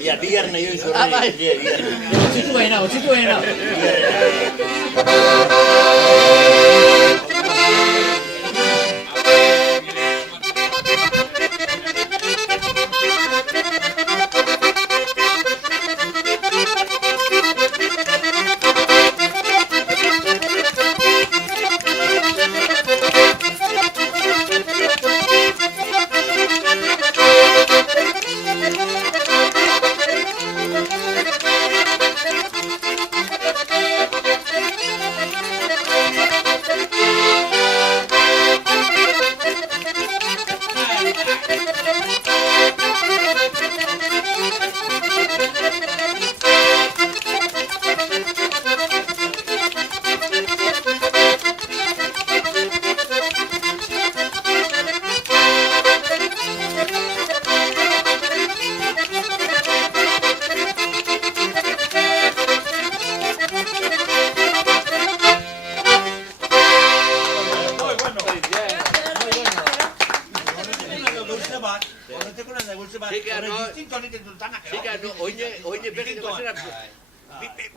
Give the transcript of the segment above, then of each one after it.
Ia, bihar nahi hori zorri. Otzituena.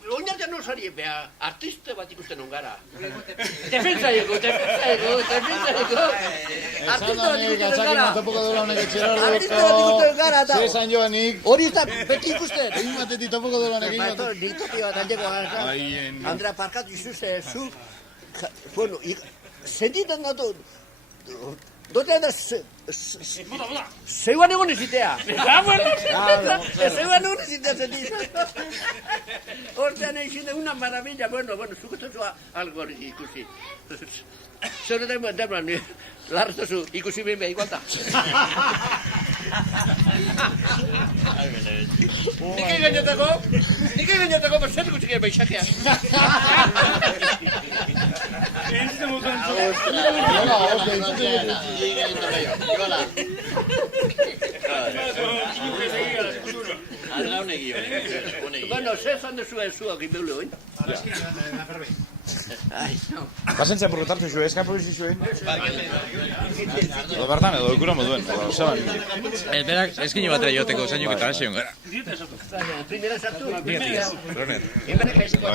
Oina no sari, beha, artista bat ikusten ongara. Defentsaieko. Artista bat ikusten ongara. Topoko dola honek etxera Artista bat ikusten ongara. Zesan joanik. Hori ez da, beti ikusten. Egin batetik topoko dola honek egin batetik. Nitoki bat antzeko gara. Andrea parkatu izuzte, zu... Bueno, sentitan datu... Dotean da... Zeuan egon ezitea. Zeuan egon ezitea sentitan. Hortean egin de una maravilla. Bueno, zukototzua algo hori ikusi. Zer deman, lartozu ikusi behin beha igualta. Nik egin jateko, zer ikusi gero behixakea. Bueno, zer zan dezu zuak inbeule hoin? Pasentzia porretartu zuen, eskapo izi zuen. Edo bertan, edo ikura moduen. Berak, eskini batera joteko zainik eta hasi gara. Primera sartu? Roner. Primera sartu?